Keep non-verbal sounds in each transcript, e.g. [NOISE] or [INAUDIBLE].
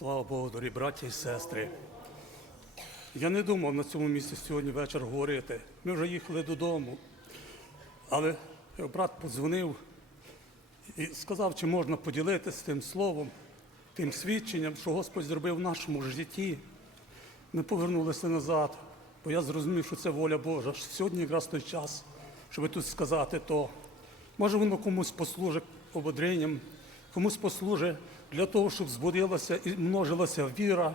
Слава Богу, дорогі браті і сестри. Я не думав на цьому місці сьогодні вечір говорити. Ми вже їхали додому. Але брат подзвонив і сказав, чи можна поділитися тим словом, тим свідченням, що Господь зробив в нашому житті. Ми повернулися назад, бо я зрозумів, що це воля Божа. Сьогодні якраз той час, щоб тут сказати то. Може, воно комусь послужить ободренням, комусь послужить для того, щоб збудилася і множилася віра,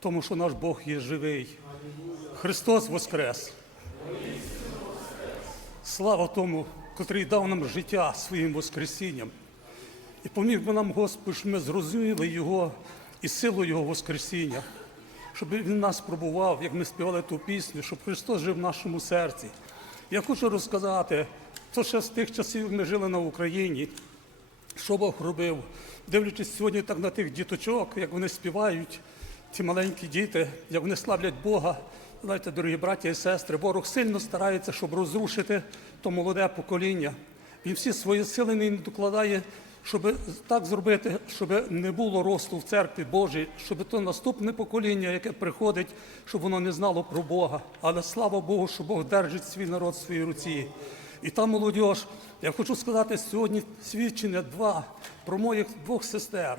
тому що наш Бог є живий. Христос Воскрес! Слава тому, котрий дав нам життя своїм Воскресінням. І поміг би нам Господь, щоб ми зрозуміли Його і силу Його Воскресіння, щоб Він нас пробував, як ми співали ту пісню, щоб Христос жив в нашому серці. Я хочу розказати, то ще з тих часів, ми жили на Україні, що Бог робив, дивлячись сьогодні так на тих діточок, як вони співають, ті маленькі діти, як вони славлять Бога. Знаєте, дорогі браті і сестри, ворог сильно старається, щоб розрушити то молоде покоління. Він всі свої сили не докладає, щоб так зробити, щоб не було росту в церкві Божій, щоб то наступне покоління, яке приходить, щоб воно не знало про Бога. Але слава Богу, що Бог держить свій народ в своїй руці. І та молодь, я хочу сказати сьогодні свідчення два про моїх двох сестер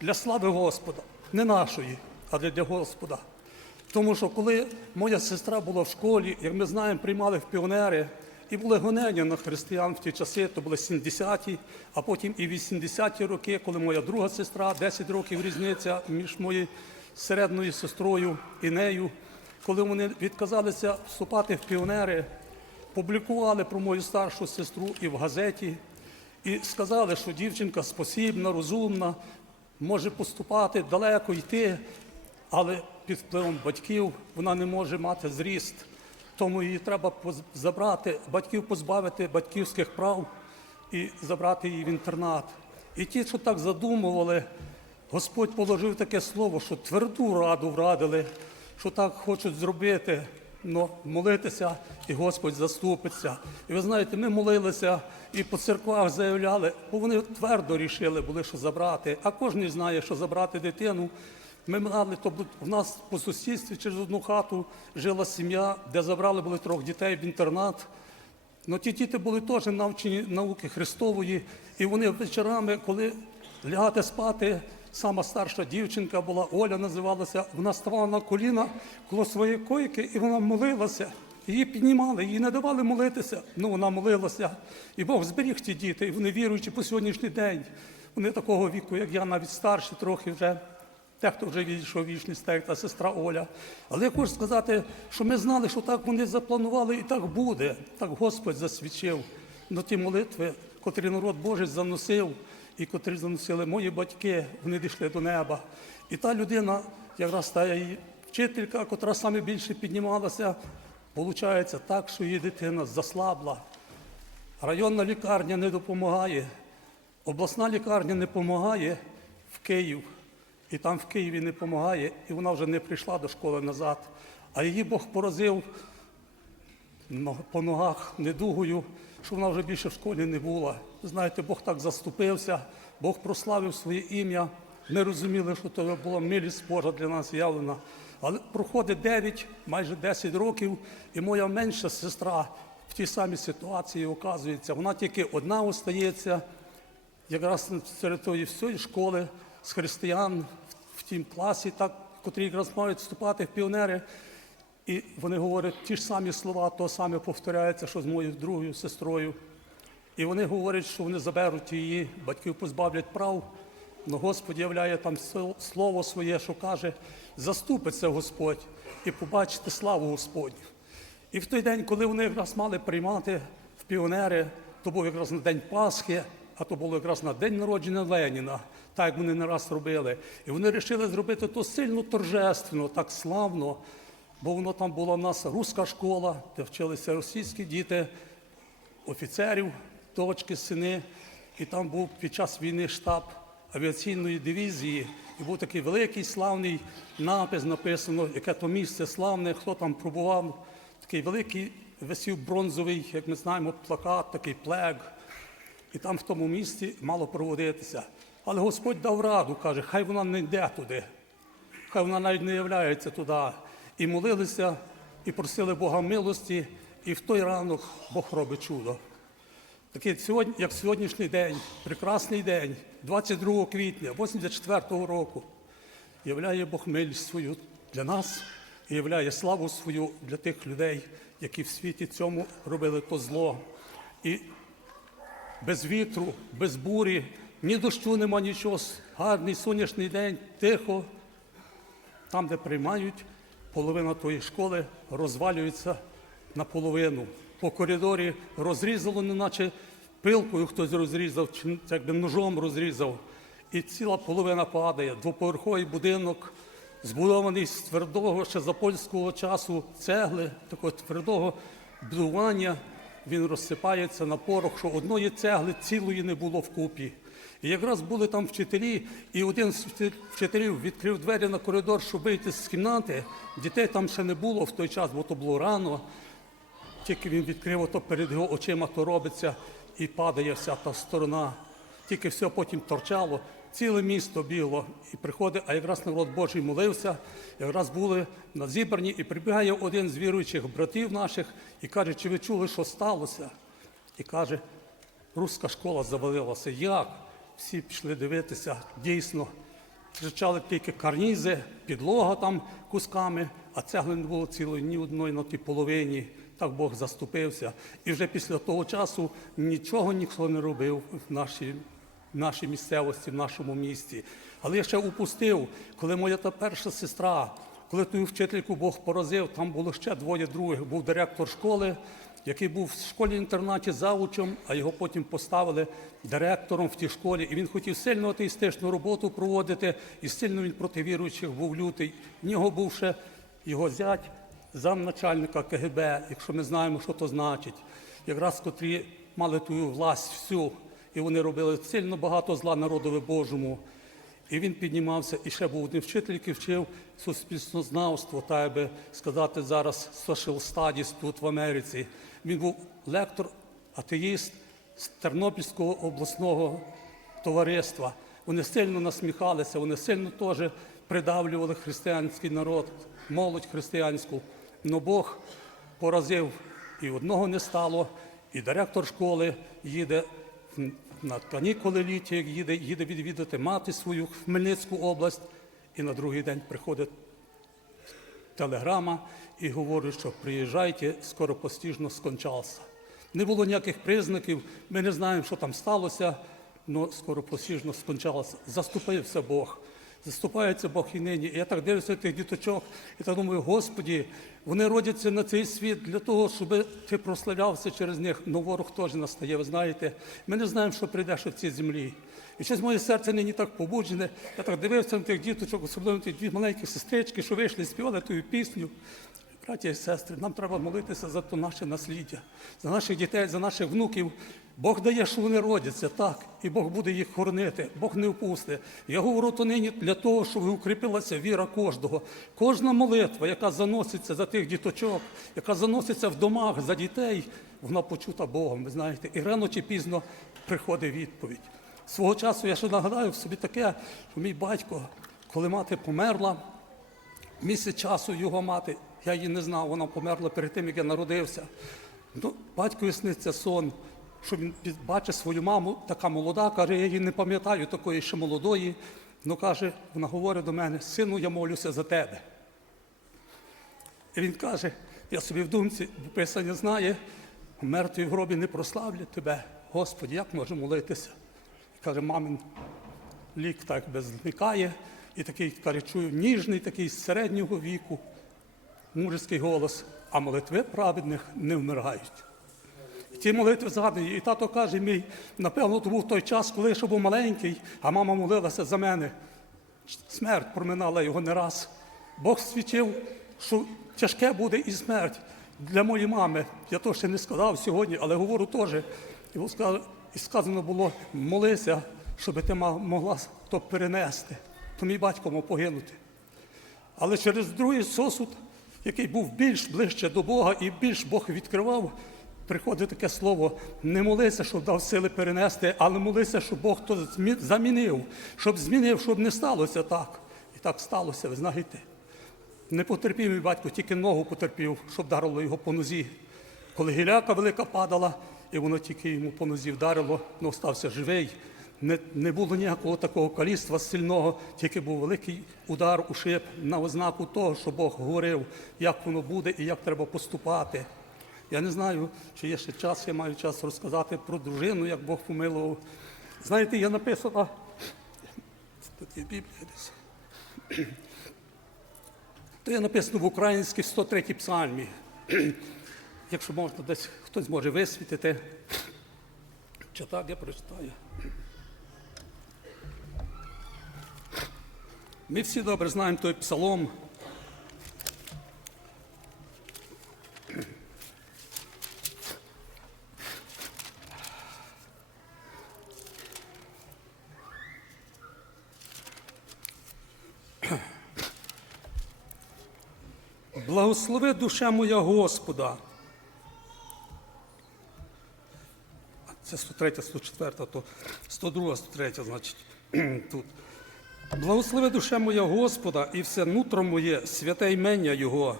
для слави Господа, не нашої, а для Господа. Тому що коли моя сестра була в школі, як ми знаємо, приймали в піонери, і були гонення на християн в ті часи, то були 70-ті, а потім і 80-ті роки, коли моя друга сестра, 10 років різниця між моєю середньою сестрою і нею, коли вони відказалися вступати в піонери, публікували про мою старшу сестру і в газеті, і сказали, що дівчинка спосібна, розумна, може поступати, далеко йти, але під впливом батьків вона не може мати зріст. Тому її треба забрати, батьків позбавити батьківських прав і забрати її в інтернат. І ті, що так задумували, Господь положив таке слово, що тверду раду врадили, що так хочуть зробити, но молитися, і Господь заступиться. І ви знаєте, ми молилися і по церквах заявляли, бо вони твердо рішили були, що забрати. А кожен знає, що забрати дитину. Ми мали, то в нас по сусідстві через одну хату жила сім'я, де забрали були трьох дітей в інтернат. Ну, ті діти були теж навчені науки Христової, і вони вечорами, коли лягати спати, сама старша дівчинка була, Оля називалася, вона ставала на коліна коло своєї койки, і вона молилася. Її піднімали, їй не давали молитися. Ну, вона молилася. І Бог зберіг ті діти, і вони віруючі по сьогоднішній день. Вони такого віку, як я, навіть старші трохи вже. Дехто вже відійшов вічність, так та сестра Оля. Але я хочу сказати, що ми знали, що так вони запланували і так буде. Так Господь засвідчив. Но ті молитви, котрі народ Божий заносив, і котрі заносили мої батьки, вони дійшли до неба. І та людина, якраз та її вчителька, котра саме більше піднімалася, виходить так, що її дитина заслабла. Районна лікарня не допомагає, обласна лікарня не допомагає в Київ, і там в Києві не допомагає, і вона вже не прийшла до школи назад. А її Бог поразив по ногах недугою, що вона вже більше в школі не була. Знаєте, Бог так заступився, Бог прославив своє ім'я. Ми розуміли, що це була милість Божа для нас явлена. Але проходить 9, майже 10 років, і моя менша сестра в тій самій ситуації оказується. Вона тільки одна остається, якраз серед тої всієї школи з християн в тім класі, так, котрі якраз мають вступати в піонери. І вони говорять ті ж самі слова, то саме повторяється, що з моєю другою сестрою. І вони говорять, що вони заберуть її, батьків позбавлять прав. Но Господь являє там слово своє, що каже, заступиться Господь і побачите славу Господню. І в той день, коли вони якраз мали приймати в піонери, то був якраз на день Пасхи, а то було якраз на день народження Леніна, так як вони не раз робили. І вони вирішили зробити то сильно торжественно, так славно, бо воно там була в нас руська школа, де вчилися російські діти, офіцерів, дочки, сини. І там був під час війни штаб авіаційної дивізії. І був такий великий славний напис написано, яке то місце славне, хто там пробував. Такий великий висів бронзовий, як ми знаємо, плакат, такий плег. І там в тому місці мало проводитися. Але Господь дав раду, каже, хай вона не йде туди, хай вона навіть не являється туди. І молилися, і просили Бога милості, і в той ранок Бог робить чудо. Такий як сьогоднішній день, прекрасний день, 22 квітня 84-го року, являє Бог милість свою для нас і являє славу свою для тих людей, які в світі цьому робили то зло. І без вітру, без бурі, ні дощу нема нічого. Гарний сонячний день, тихо. Там, де приймають, половина тої школи розвалюється наполовину. По коридорі розрізало, неначе пилкою хтось розрізав, чи якби ножом розрізав. І ціла половина падає. Двоповерховий будинок, збудований з твердого ще за польського часу цегли, такого твердого будування. Він розсипається на порох, що одної цегли цілої не було вкупі. І якраз були там вчителі, і один з вчителів відкрив двері на коридор, щоб вийти з кімнати. Дітей там ще не було в той час, бо то було рано. Тільки він відкрив, ото перед його очима то робиться і падає вся та сторона. Тільки все потім торчало, ціле місто біло. І приходить, а якраз народ Божий молився, якраз були на зібранні, і прибігає один з віруючих братів наших і каже, чи ви чули, що сталося? І каже, руська школа завалилася. Як? Всі пішли дивитися, дійсно. Кричали тільки карнізи, підлога там кусками, а цегли не було цілої ні одної на тій половині. Так Бог заступився. І вже після того часу нічого ніхто не робив в нашій, в нашій місцевості, в нашому місті. Але я ще упустив, коли моя та перша сестра, коли ту вчительку Бог поразив, там було ще двоє других. Був директор школи, який був в школі-інтернаті завучем, а його потім поставили директором в тій школі. І він хотів сильно атеїстичну роботу проводити, і сильно він проти віруючих був лютий. В нього був ще його зять, замначальника КГБ, якщо ми знаємо, що то значить. Якраз котрі мали ту власть всю, і вони робили сильно багато зла народові Божому. І він піднімався, і ще був один вчитель, який вчив суспільствознавство, та би сказати зараз social studies тут в Америці. Він був лектор, атеїст з Тернопільського обласного товариства. Вони сильно насміхалися, вони сильно теж придавлювали християнський народ, молодь християнську. Но Бог поразив і одного не стало, і директор школи їде на канікули літі, їде, їде відвідати мати свою Хмельницьку область, і на другий день приходить телеграма і говорить, що приїжджайте, скоро постіжно скончався. Не було ніяких признаків, ми не знаємо, що там сталося, але скоро постіжно скончалося. Заступився Бог. Заступається Бог і нині. Я так дивлюся тих діточок, і так думаю, Господі, вони родяться на цей світ для того, щоб ти прославлявся через них. Но ворог теж настає, ви знаєте. Ми не знаємо, що прийде ще в цій землі. І щось моє серце нині так побуджене. Я так дивився на тих діточок, особливо ті дві маленькі сестрички, що вийшли співали ту пісню. Браті і сестри, нам треба молитися за то наше насліддя, за наших дітей, за наших внуків. Бог дає, що вони родяться, так, і Бог буде їх хоронити, Бог не впусте. Я говорю то нині для того, щоб укріпилася віра кожного. Кожна молитва, яка заноситься за тих діточок, яка заноситься в домах за дітей, вона почута Богом. Ви знаєте, і рано чи пізно приходить відповідь. Свого часу я ще нагадаю собі таке, що мій батько, коли мати померла, місяць часу його мати, я її не знав, вона померла перед тим, як я народився. Ну, батькові сниться сон, що він бачить свою маму, така молода, каже, я її не пам'ятаю, такої ще молодої. Ну каже, вона говорить до мене, сину, я молюся за тебе. І він каже, я собі в думці, бо Писання знає, мертві в гробі не прославлять тебе. Господи, як можу молитися? Каже, мамин лік так би зникає, і такий, каже, чую, ніжний такий з середнього віку, мужеський голос, а молитви праведних не вмирають. Ті молитви згадані. І тато каже мій, напевно, то був той час, коли я ще був маленький, а мама молилася за мене. Смерть проминала його не раз. Бог свідчив, що тяжке буде і смерть для моєї мами. Я то ще не сказав сьогодні, але говорю теж. І Бог сказав- і сказано було, молися, щоб ти могла то перенести. То мій батько мав погинути. Але через другий сосуд, який був більш ближче до Бога і більш Бог відкривав, приходить таке слово, не молися, щоб дав сили перенести, але молися, щоб Бог то замінив, щоб змінив, щоб не сталося так. І так сталося, ви знаєте. Не потерпів мій батько, тільки ногу потерпів, щоб вдарило його по нозі. Коли гіляка велика падала, і воно тільки йому по нозі вдарило, ну остався живий. Не, не було ніякого такого каліцтва сильного, тільки був великий удар у шип на ознаку того, що Бог говорив, як воно буде і як треба поступати. Я не знаю, чи є ще час, я маю час розказати про дружину, як Бог помилував. Знаєте, я написала, тут є Біблія десь. То є написано в українській 103 псальмі. Якщо можна, десь хтось може висвітити. Чи так я прочитаю. Ми всі добре знаємо той псалом. Благослови душа моя Господа. Це 103, 104, то 102, 103, значить, [CLEARS THROAT] тут. Благослови душа моя Господа і все нутро моє, святе імення Його.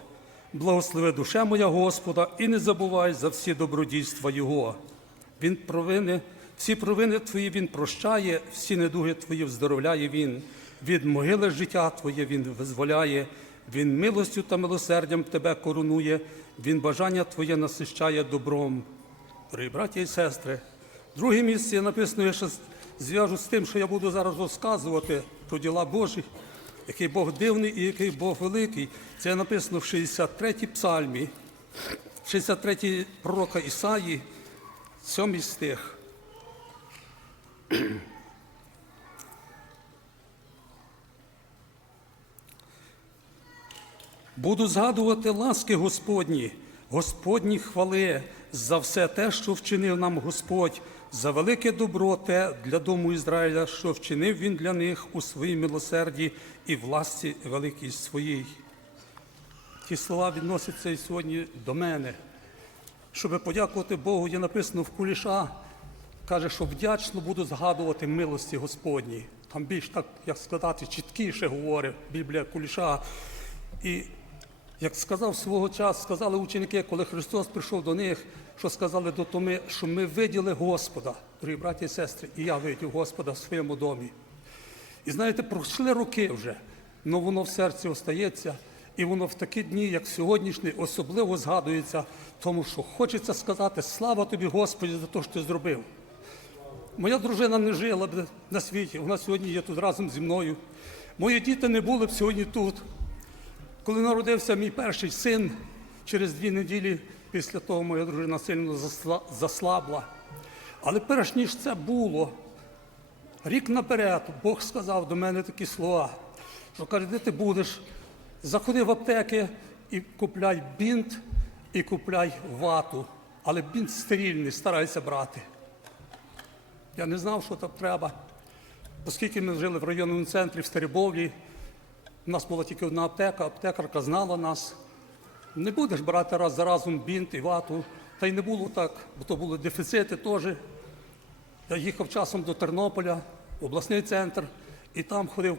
Благослови душа моя Господа і не забувай за всі добродійства Його. Він провини, всі провини твої Він прощає, всі недуги твої вздоровляє Він. Від могили життя Твоє Він визволяє, Він милостю та милосердям тебе коронує, Він бажання Твоє насищає добром. Дорогі браті і сестри, друге місце написано, я ще зв'яжу з тим, що я буду зараз розказувати про діла Божі, який Бог дивний і який Бог великий. Це написано в 63-й псальмі, 63-й пророка Ісаї, 7 стих. Буду згадувати ласки Господні, Господні хвали за все те, що вчинив нам Господь, за велике добро те для дому Ізраїля, що вчинив він для них у своїй милосерді і власті великій своїй. Ті слова відносяться і сьогодні до мене. Щоб подякувати Богу, є написано в Куліша, каже, що вдячно буду згадувати милості Господні. Там більш так, як сказати, чіткіше говорить Біблія Куліша. І як сказав свого часу, сказали ученики, коли Христос прийшов до них, що сказали до Томи, що ми виділи Господа, дорогі браті і сестри, і я видів Господа в своєму домі. І знаєте, пройшли роки вже, але воно в серці остається, і воно в такі дні, як сьогоднішні, особливо згадується, тому що хочеться сказати слава тобі, Господі, за те, що ти зробив. Моя дружина не жила б на світі, вона сьогодні є тут разом зі мною. Мої діти не були б сьогодні тут. Коли народився мій перший син, через дві неділі після того моя дружина сильно заслабла. Але перш ніж це було, рік наперед Бог сказав до мене такі слова, що каже, де ти будеш, заходи в аптеки і купляй бінт і купляй вату. Але бінт стерильний, старайся брати. Я не знав, що там треба. Оскільки ми жили в районному центрі в Старібовлі, у нас була тільки одна аптека, аптекарка знала нас. Не будеш брати раз за разом бінт і вату. Та й не було так, бо то були дефіцити теж. Я їхав часом до Тернополя, обласний центр, і там ходив.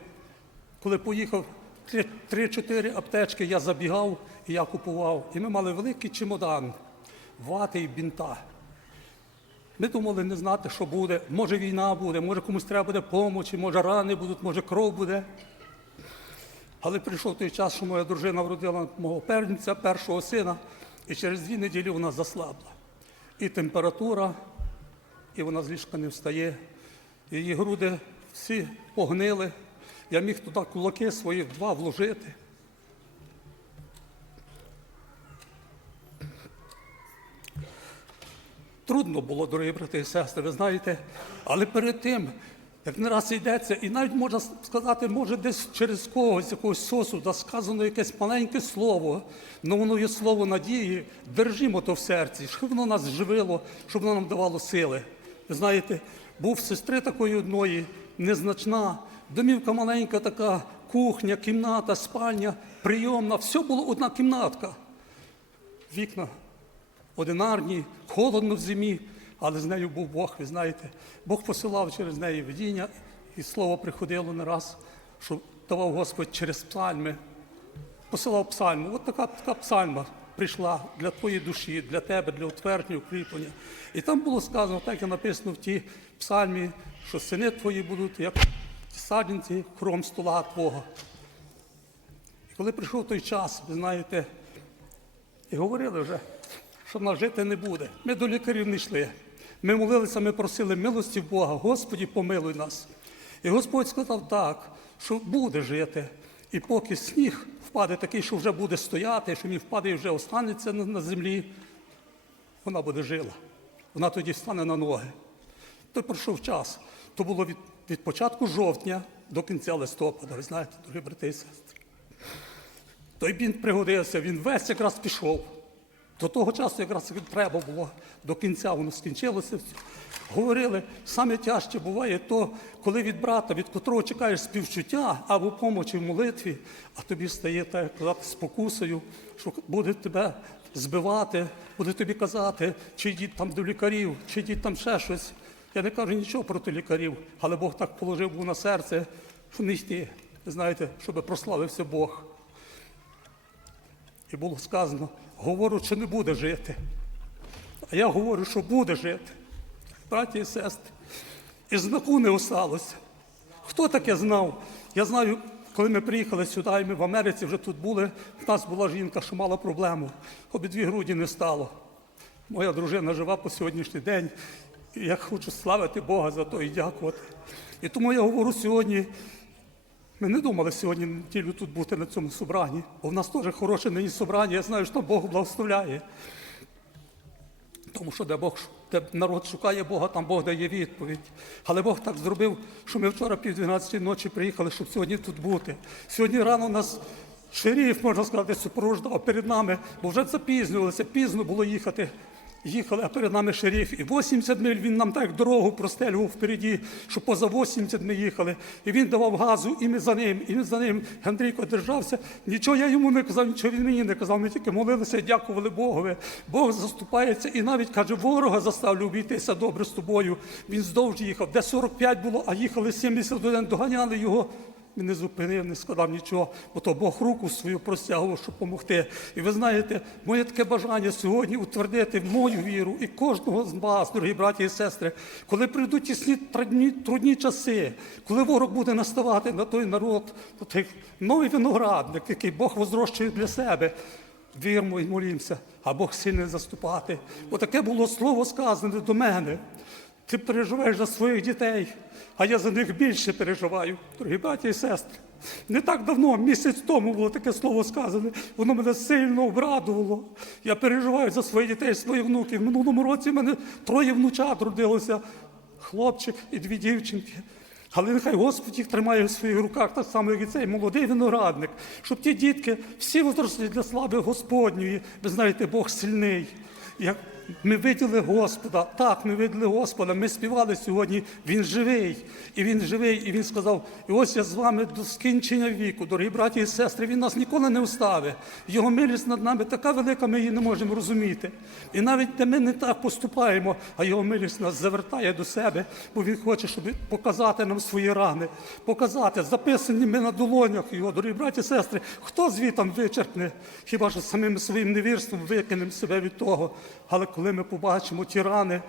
Коли поїхав, три- три-чотири аптечки я забігав і я купував. І ми мали великий чемодан вати і бінта. Ми думали не знати, що буде. Може війна буде, може комусь треба буде допомогти, може рани будуть, може кров буде. Але прийшов той час, що моя дружина вродила мого первенця, першого сина, і через дві неділі вона заслабла. І температура, і вона з ліжка не встає. Її груди всі погнили. Я міг туди кулаки свої два вложити. Трудно було, дорогі брати і сестри, ви знаєте, але перед тим, як не раз йдеться, і навіть можна сказати, може, десь через когось, якогось сосуда сказано якесь маленьке слово, але воно є слово надії, держімо то в серці, щоб воно нас живило, щоб воно нам давало сили. Ви знаєте, був сестри такої одної, незначна, домівка маленька така, кухня, кімната, спальня, прийомна, все було одна кімнатка. Вікна одинарні, холодно в зимі, але з нею був Бог, ви знаєте. Бог посилав через неї видіння, і слово приходило не раз, що давав Господь через псальми, посилав псальму. От така, така псальма прийшла для твоєї душі, для тебе, для утвердження, укріплення. І там було сказано, так і написано в тій псальмі, що сини твої будуть, як саджанці, кром стола Твого. І коли прийшов той час, ви знаєте, і говорили вже, що в нас жити не буде. Ми до лікарів не йшли. Ми молилися, ми просили милості в Бога, Господі, помилуй нас. І Господь сказав так, що буде жити. І поки сніг впаде такий, що вже буде стояти, що він впаде і вже останеться на, землі, вона буде жила. Вона тоді встане на ноги. То пройшов час. То було від, від початку жовтня до кінця листопада, ви знаєте, дорогі брати і сестри. Той бінт пригодився, він весь якраз пішов. До того часу якраз треба було, до кінця воно скінчилося. Говорили, саме тяжче буває то, коли від брата, від котрого чекаєш співчуття або помочі в молитві, а тобі стає так як казати спокусою, що буде тебе збивати, буде тобі казати, чи йдіть там до лікарів, чи йдіть там ще щось. Я не кажу нічого проти лікарів, але Бог так положив був на серце, що не йти. Знаєте, щоб прославився Бог. І було сказано, говорю, чи не буде жити. А я говорю, що буде жити. Браті і сестри. І знаку не осталося. Хто таке знав? Я знаю, коли ми приїхали сюди, ми в Америці вже тут були, в нас була жінка, що мала проблему. Обидві груді не стало. Моя дружина жива по сьогоднішній день. І я хочу славити Бога за то і дякувати. І тому я говорю сьогодні, ми не думали сьогодні неділю тут бути на цьому собранні, бо в нас теж хороше нині собрання, я знаю, що там Бог благословляє. Тому що де Бог де народ шукає Бога, там Бог дає відповідь. Але Бог так зробив, що ми вчора пів 12 ночі приїхали, щоб сьогодні тут бути. Сьогодні рано нас шеріф, можна сказати, супроводжував перед нами, бо вже запізнювалися, пізно було їхати. Їхали, а перед нами шериф. І 80 миль він нам так дорогу простелював впереді, що поза 80 ми їхали. І він давав газу, і ми за ним, і ми за ним. Андрійко держався. Нічого я йому не казав, нічого він мені не казав. Ми тільки молилися дякували Богові. Бог заступається і навіть каже, ворога заставлю обійтися добре з тобою. Він здовж їхав. Де 45 було, а їхали 71, доганяли його. Він не зупинив, не сказав нічого, бо то Бог руку свою простягував, щоб допомогти. І ви знаєте, моє таке бажання сьогодні утвердити мою віру і кожного з вас, дорогі браті і сестри, коли прийдуть тісні трудні, трудні часи, коли ворог буде наставати на той народ, на той новий виноградник, який Бог возрощує для себе. Вірмо і молімося, а Бог сильний заступати. Бо таке було слово сказане до мене. Ти переживаєш за своїх дітей, а я за них більше переживаю, дорогі браті і сестри. Не так давно, місяць тому було таке слово сказане, воно мене сильно обрадувало. Я переживаю за своїх дітей, своїх внуків. В минулому році в мене троє внучат родилося, хлопчик і дві дівчинки. Але нехай Господь їх тримає в своїх руках, так само, як і цей молодий виноградник, щоб ті дітки всі возросли для слави Господньої. Ви знаєте, Бог сильний. Як ми виділи Господа, так, ми виділи Господа, ми співали сьогодні, Він живий, і Він живий, і Він сказав, і ось я з вами до скінчення віку, дорогі браті і сестри, Він нас ніколи не оставить. Його милість над нами така велика, ми її не можемо розуміти. І навіть де ми не так поступаємо, а його милість нас завертає до себе, бо Він хоче, щоб показати нам свої рани, показати, записані ми на долонях його, дорогі браті і сестри, хто звітом вичерпне, хіба що самим своїм невірством викинемо себе від того. Але коли ми побачимо ті рани,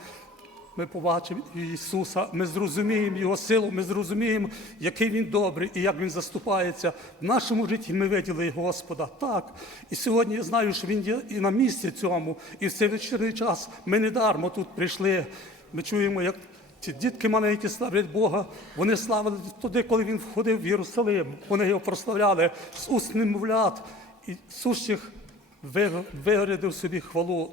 ми побачимо Ісуса, ми зрозуміємо Його силу, ми зрозуміємо, який Він добрий і як Він заступається. В нашому житті ми виділи Господа. Так. І сьогодні я знаю, що Він є і на місці цьому, і в цей вечірній час ми не дармо тут прийшли. Ми чуємо, як ці дітки маленькі славлять Бога. Вони славили туди, коли він входив в Єрусалим. Вони його прославляли з уст немовлят і сущих вигородив собі хвалу.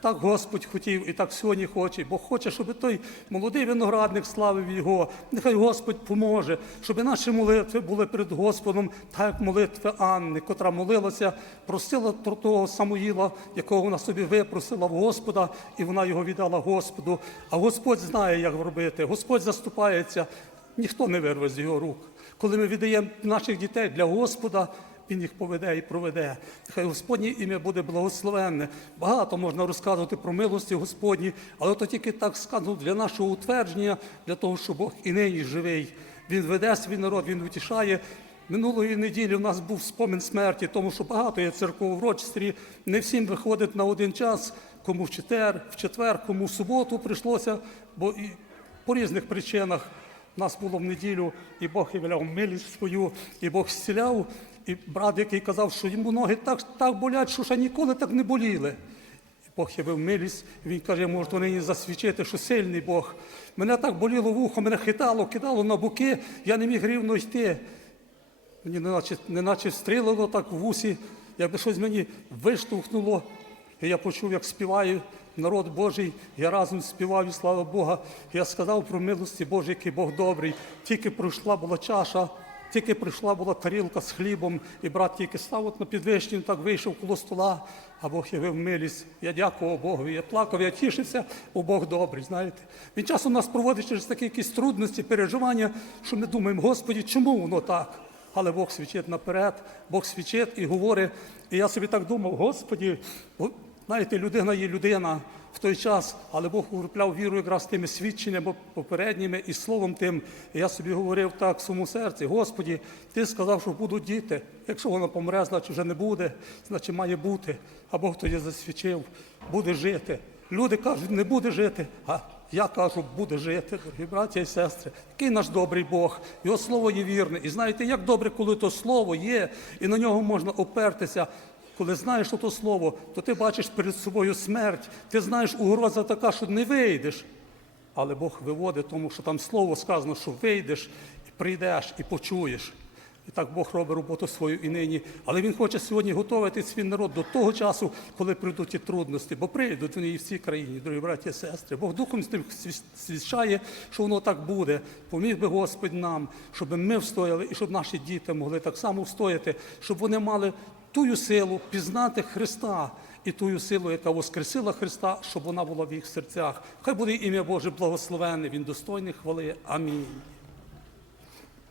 Так Господь хотів і так сьогодні хоче, бо хоче, щоб той молодий виноградник славив його. Нехай Господь поможе, щоб наші молитви були перед Господом, так як молитви Анни, котра молилася, просила про того Самуїла, якого вона собі випросила в Господа, і вона його віддала Господу. А Господь знає, як робити. Господь заступається, ніхто не вирве з його рук. Коли ми віддаємо наших дітей для Господа, Він їх поведе і проведе. Хай Господнє ім'я буде благословенне. Багато можна розказувати про милості Господні, але то тільки так сказано для нашого утвердження, для того, що Бог і нині живий. Він веде свій народ, він утішає. Минулої неділі у нас був спомин смерті, тому що багато є церков в Рочестері, не всім виходить на один час, кому в четвер, в четвер, кому в суботу прийшлося, бо і по різних причинах нас було в неділю, і Бог являв милість свою, і Бог зціляв. І брат, який казав, що йому ноги так, так болять, що ще ніколи так не боліли. І Бог явив милість, він каже, я можу нині засвідчити, що сильний Бог. Мене так боліло вухо, мене хитало, кидало на боки, я не міг рівно йти. Мені неначе, неначе стрілило так в вусі, якби щось мені виштовхнуло. І я почув, як співає народ Божий, я разом співав, і слава Бога. Я сказав про милості Божі, який Бог добрий. Тільки пройшла була чаша, тільки прийшла була тарілка з хлібом, і брат тільки став от на підвищенні, так вийшов коло стола, а Бог явив милість. Я дякував Богу, я плакав, я тішився, бо Бог добрий. Знаєте, він часом нас проводить через такі якісь трудності, переживання, що ми думаємо, Господі, чому воно так? Але Бог свідчить наперед, Бог свідчить і говорить. І я собі так думав, Господі, знаєте, людина є людина в той час, але Бог укріпляв віру якраз тими свідченнями попередніми і словом тим. І я собі говорив так в своєму серці, Господі, ти сказав, що будуть діти. Якщо вона помре, значить вже не буде, значить має бути. А Бог тоді засвідчив, буде жити. Люди кажуть, не буде жити. А я кажу, буде жити, дорогі браті і сестри. Який наш добрий Бог, його слово є вірне. І знаєте, як добре, коли то слово є, і на нього можна опертися. Коли знаєш що то слово, то ти бачиш перед собою смерть. Ти знаєш, угроза така, що не вийдеш. Але Бог виводить, тому що там слово сказано, що вийдеш і прийдеш і почуєш. І так Бог робить роботу свою і нині. Але Він хоче сьогодні готувати свій народ до того часу, коли прийдуть ті трудності, бо прийдуть вони і в цій країні, дорогі браті і сестри. Бог духом свідчає, що воно так буде. Поміг би Господь нам, щоб ми встояли і щоб наші діти могли так само встояти, щоб вони мали тую силу пізнати Христа і тую силу, яка воскресила Христа, щоб вона була в їх серцях. Хай буде ім'я Боже благословенне, Він достойний хвали. Амінь.